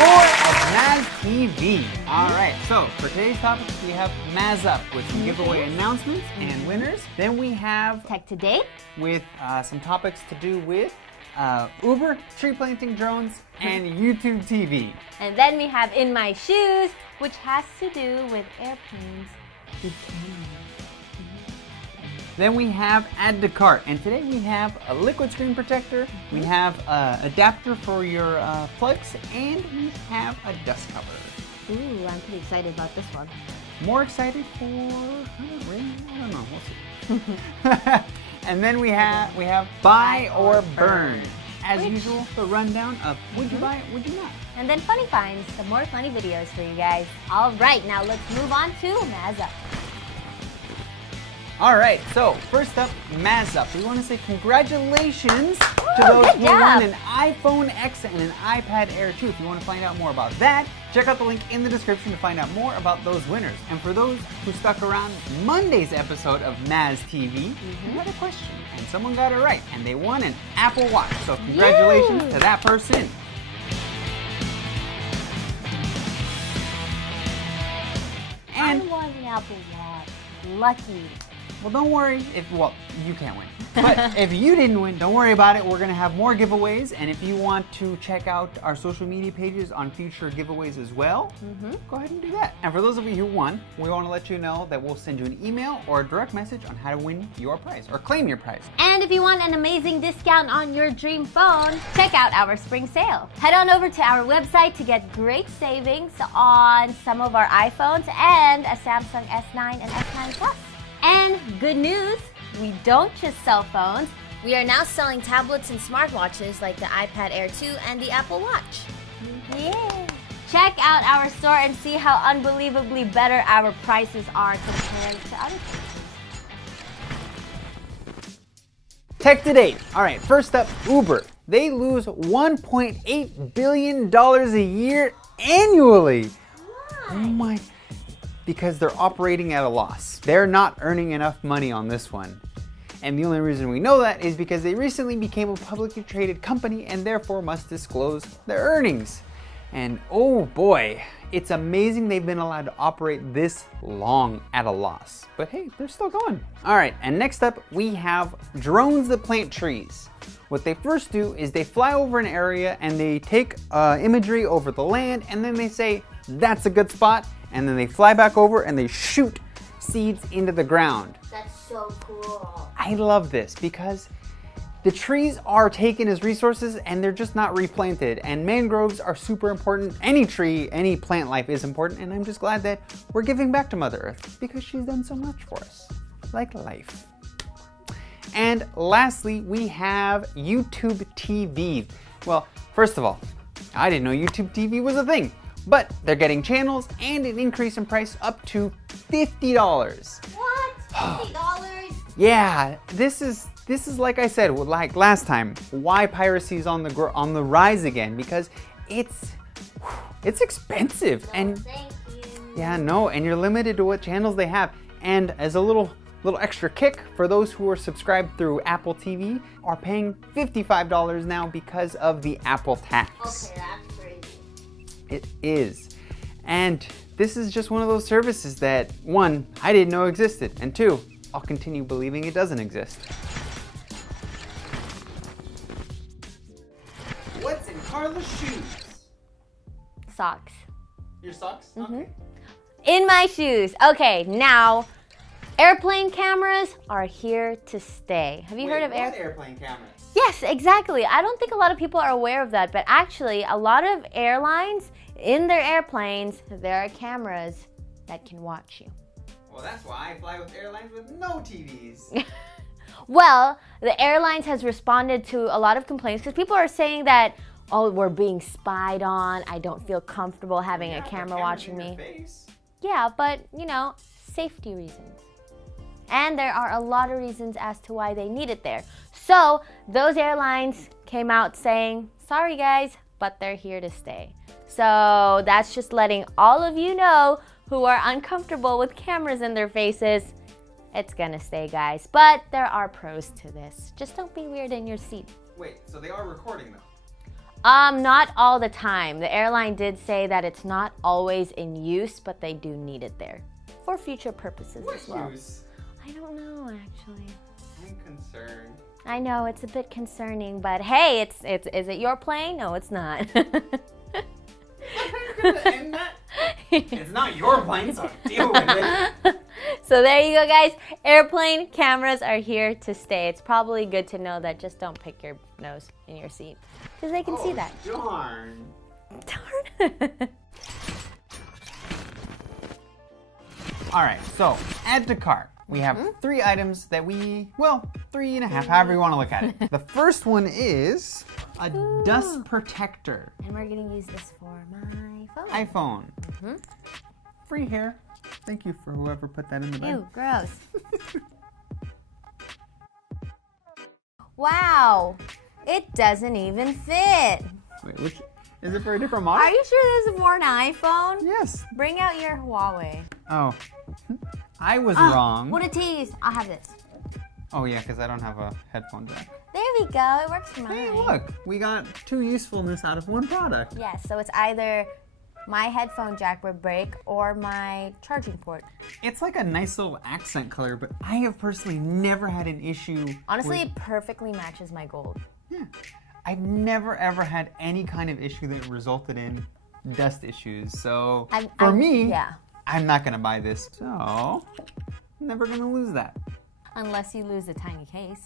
of Maz TV. All right, so for today's topic, we have Maz Up with some giveaway announcements and winners. Then we have Tech Today with some topics to do with Uber, tree planting drones, and YouTube TV. And then we have In My Shoes, which has to do with airplanes. Then we have Add to Cart, and today we have a liquid screen protector, we have an adapter for your plugs, and we have a dust cover. Ooh, I'm pretty excited about this one. More excited for, I don't know, we'll see. And then we have Buy or Burn. As usual, the rundown of would you buy it, would you not? And then funny finds, some more funny videos for you guys. All right, now let's move on to Maz Up. All right, so first up, Maz Up. We want to say congratulations to those good who job. won an iPhone X and an iPad Air 2. If you want to find out more about that, check out the link in the description to find out more about those winners. And for those who stuck around Monday's episode of Maz TV, we had a question, and someone got it right, and they won an Apple Watch. So congratulations to that person. And I won an Apple Watch. Lucky. well, don't worry well, you can't win. But if you didn't win, don't worry about it. We're going to have more giveaways. And if you want to check out our social media pages on future giveaways as well, go ahead and do that. And for those of you who won, we want to let you know that we'll send you an email or a direct message on how to win your prize or claim your prize. And if you want an amazing discount on your dream phone, check out our spring sale. Head on over to our website to get great savings on some of our iPhones and a Samsung S9 and S9 Plus. And good news, we don't just sell phones. We are now selling tablets and smartwatches like the iPad Air 2 and the Apple Watch. Yeah. Check out our store and see how unbelievably better our prices are compared to other places. Tech Today. All right, first up, Uber. They lose $1.8 billion a year annually. Why? Oh my. Because they're operating at a loss. They're not earning enough money on this one. And the only reason we know that is because they recently became a publicly traded company and therefore must disclose their earnings. And oh boy, it's amazing they've been allowed to operate this long at a loss. But hey, they're still going. All right, and next up we have drones that plant trees. What they first do is they fly over an area and they take imagery over the land and then they say, that's a good spot. And then they fly back over and they shoot seeds into the ground. That's so cool. I love this because the trees are taken as resources and they're just not replanted. And mangroves are super important. Any tree, any plant life is important. And I'm just glad that we're giving back to Mother Earth because she's done so much for us, like life. And lastly, we have YouTube TV. Well, first of all, I didn't know YouTube TV was a thing. But they're getting channels and an increase in price up to $50. What? $50? Yeah, this is like I said, like last time, why piracy is on the rise again, because it's expensive. And Thank you. yeah, no, and you're limited to what channels they have. And as a little extra kick for those who are subscribed through Apple TV are paying $55 now because of the Apple tax. Okay, that's crazy. It is. And this is just one of those services that, one, I didn't know existed, and two, I'll continue believing it doesn't exist. What's in Carla's shoes? Socks. Your socks? Okay. In my shoes. Okay, now airplane cameras are here to stay. Have you heard of airplane cameras? Yes, exactly. I don't think a lot of people are aware of that, but actually a lot of airlines in their airplanes, there are cameras that can watch you. Well, that's why I fly with airlines with no TVs. Well, the airlines has responded to a lot of complaints because people are saying that, oh, we're being spied on. I don't feel comfortable having a camera watching me. Yeah, but, you know, safety reasons. And there are a lot of reasons as to why they need it there. So those airlines came out saying, sorry guys, but they're here to stay. So that's just letting all of you know who are uncomfortable with cameras in their faces, it's gonna stay, guys. But there are pros to this. Just don't be weird in your seat. Wait, so they are recording though? Not all the time. The airline did say that it's not always in use, but they do need it there for future purposes as well. Use? I don't know, actually. I'm concerned. I know it's a bit concerning, but hey, is it your plane? No, it's not. It's not your plane, so deal with it. So there you go, guys. Airplane cameras are here to stay. It's probably good to know that just don't pick your nose in your seat because they can see that. Darn. Darn. All right, so add to cart. We have 3 items that 3.5, however you want to look at it. The first one is a dust protector. And we're gonna use this for my phone. iPhone. Free hair. Thank you for whoever put that in the bag. Ew, gross. Wow, it doesn't even fit. Wait, which is it for a different model? Are you sure this is for an iPhone? Yes. Bring out your Huawei. Oh, I was wrong. What a tease. I'll have this. Oh yeah, because I don't have a headphone jack. There we go. It works for mine. Hey, look, we got 2 usefulness out of 1 product. Yes, so it's either my headphone jack would break or my charging port. It's like a nice little accent color, but I have personally never had an issue. Honestly, it perfectly matches my gold. Yeah, I've never ever had any kind of issue that resulted in dust issues. So for me, I'm not gonna buy this. So I'm never gonna lose that. Unless you lose the tiny case.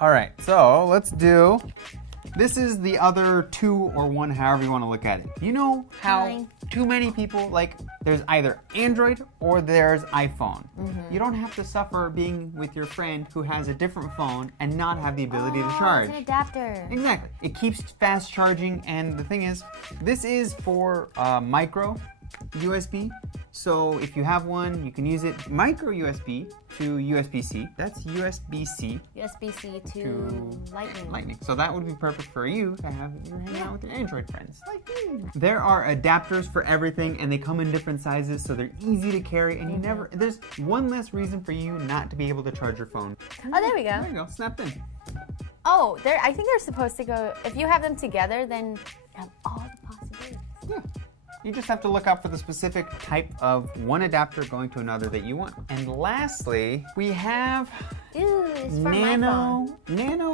All right, so let's do. This is the other 2 or 1, however you want to look at it. You know how too many people, like, there's either Android or there's iPhone. You don't have to suffer being with your friend who has a different phone and not have the ability to charge. It's an adapter. Exactly. It keeps fast charging, and the thing is, this is for micro USB. So if you have one, you can use it micro USB to USB-C. That's USB-C. USB-C to Lightning. So that would be perfect for you to have you're hanging out with your Android friends. Like me. There are adapters for everything, and they come in different sizes, so they're easy to carry, and there's one less reason for you not to be able to charge your phone. Oh, there we go. There you go, snapped in. Oh, I think they're supposed to go, if you have them together, then you have all the possibilities. Yeah. You just have to look out for the specific type of one adapter going to another that you want. And lastly, we have Nano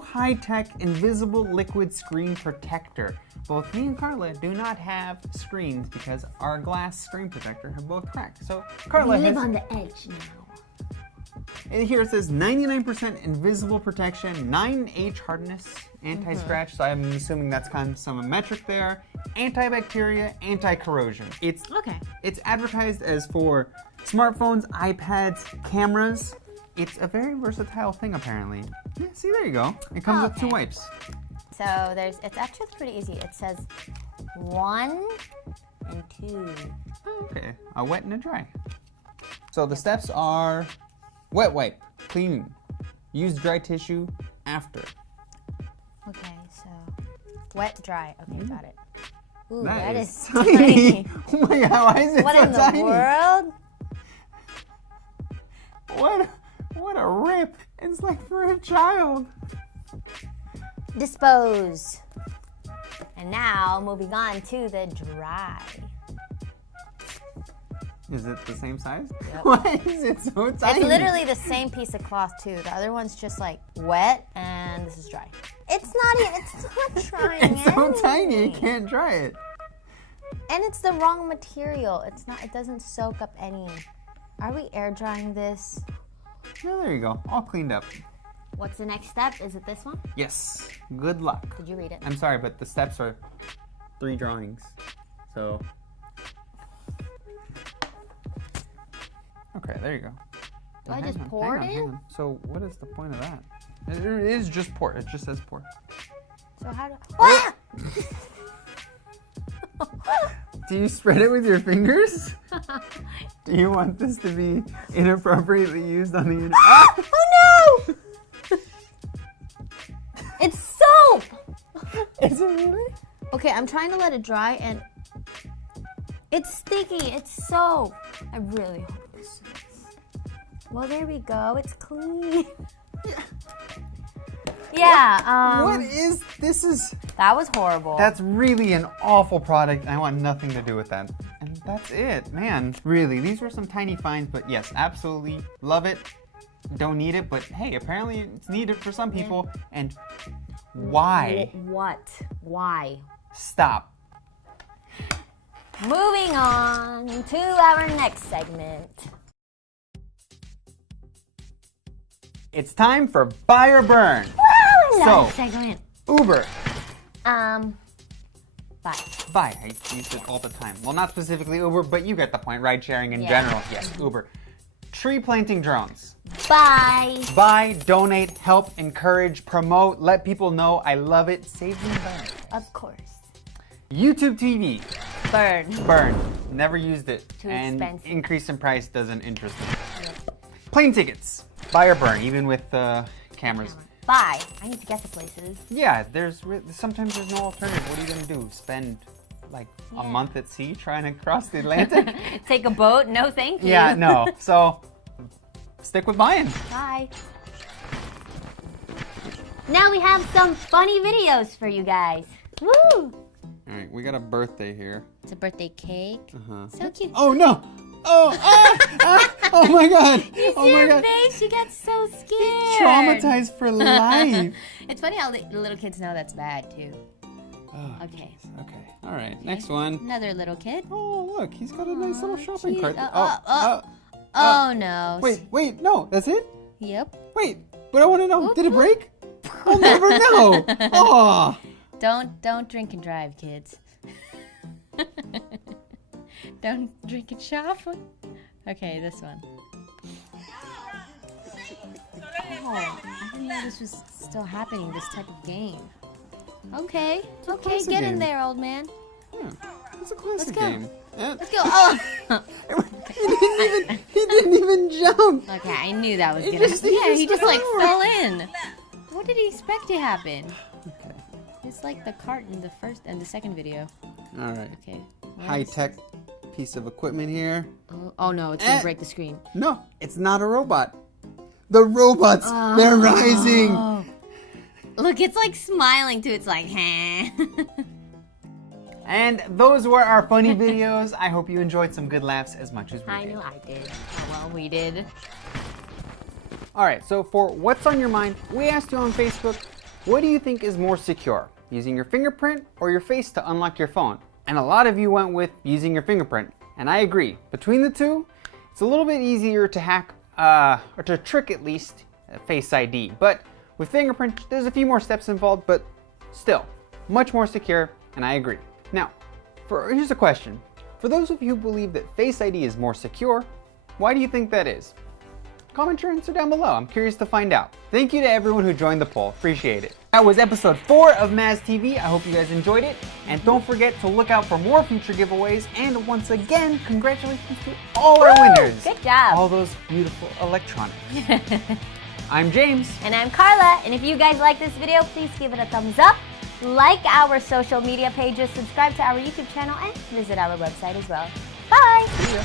high-tech invisible liquid screen protector. Both me and Carla do not have screens because our glass screen protector have both cracked. So Carla live on the edge now. And here it says 99% invisible protection, 9H hardness, anti-scratch, so I'm assuming that's kind of some metric there, antibacteria, anti-corrosion. It's advertised as for smartphones, iPads, cameras. It's a very versatile thing apparently. Yeah, see, there you go. It comes with 2 wipes. So it's actually pretty easy. It says 1 and 2. Okay, a wet and a dry. So the steps are wet wipe, clean, use dry tissue after. Okay, so wet, dry. Okay, got it. Ooh, that is tiny. Oh my God, why is it what so in the tiny? world? What a rip. It's like for a child. Dispose. And now moving on to the dry. Is it the same size? Yep. Why is it so tiny? It's literally the same piece of cloth too. The other one's just like wet and this is dry. It's not trying It's so tiny, it can't dry it. And it's the wrong material. It doesn't soak up any. Are we air drying this? Oh, there you go, all cleaned up. What's the next step? Is it this one? Yes, good luck. Did you read it? I'm sorry, but the steps are 3 drawings, so. Okay, there you go. Do I just pour it in? So what is the point of that? It is just pour. It just says pour. So how do... Ah! Do you spread it with your fingers? Do you want this to be inappropriately used on the internet? Ah! Oh no! It's soap! Is it really? Okay, I'm trying to let it dry and it's sticky. It's soap. I really hope this. Well, there we go. It's clean. Yeah. What is this? That was horrible. That's really an awful product. I want nothing to do with that. And that's it, man. Really, these were some tiny finds, but yes, absolutely love it. Don't need it, but hey, apparently it's needed for some people. And why? What? Why? Stop. Moving on to our next segment. It's time for Buy or Burn. Woo! Another So, segment. Uber. Bye. Buy. I use it all the time. Well, not specifically Uber, but you get the point. Ride sharing in general. Yes, Uber. Tree planting drones. Bye. Buy, donate, help, encourage, promote, let people know I love it. Save the environment. Of course. YouTube TV. Burn. Burn. Never used it. Too and expensive. Increase in price doesn't interest me. Plane tickets. Buy or burn, even with cameras. Bye. I need to get the places. Yeah, sometimes there's no alternative. What are you gonna do? Spend like a month at sea trying to cross the Atlantic? Take a boat? No, thank you. Yeah, no. So stick with buying. Bye. Now we have some funny videos for you guys. Woo! All right, we got a birthday here. It's a birthday cake. So cute. Oh no! Oh! Oh my God! You see her face? She got so scared. Traumatized for life. It's funny how the little kids know that's bad too. Oh, Okay. okay. All right. Next one. Another little kid. Oh, look, he's got a nice little shopping cute. cart. Oh no. Wait, no, that's it? Yep. Wait, but I want to know, did it break? I'll never know. Oh. Don't drink and drive, kids. Don't drink and shop. Okay, this one. Oh, I didn't know this was still happening, this type of game. Okay, classic get in game. there, old man. Yeah, it's a classic go. game. Let's go. Oh. He didn't even jump. Okay, I knew that was He gonna just- happen. he Yeah, he just just like fell. fell in. What did he expect to happen? Okay. It's like the cart in the first and the second video. All right. Okay. High-tech piece of equipment here. Oh no, it's gonna break the screen. No, it's not a robot. The robots, they're rising. Oh. Look, it's like smiling too. It's like, huh. And those were our funny videos. I hope you enjoyed some good laughs as much as we I did. know I did. Oh, well, we did. All right, so for What's on Your Mind, we asked you on Facebook, what do you think is more secure? Using your fingerprint or your face to unlock your phone? And a lot of you went with using your fingerprint. And I agree. Between the two, it's a little bit easier to hack, or to trick at least, Face ID. But with fingerprint, there's a few more steps involved, but still, much more secure, and I agree. Now, here's a question. For those of you who believe that Face ID is more secure, why do you think that is? Comment your answer down below. I'm curious to find out. Thank you to everyone who joined the poll. Appreciate it. That was episode 4 of Maz TV. I hope you guys enjoyed it. And don't forget to look out for more future giveaways. And once again, congratulations to all our winners. Good job. All those beautiful electronics. I'm James. And I'm Carla. And if you guys like this video, please give it a thumbs up. Like our social media pages, subscribe to our YouTube channel, and visit our website as well. Bye! See ya.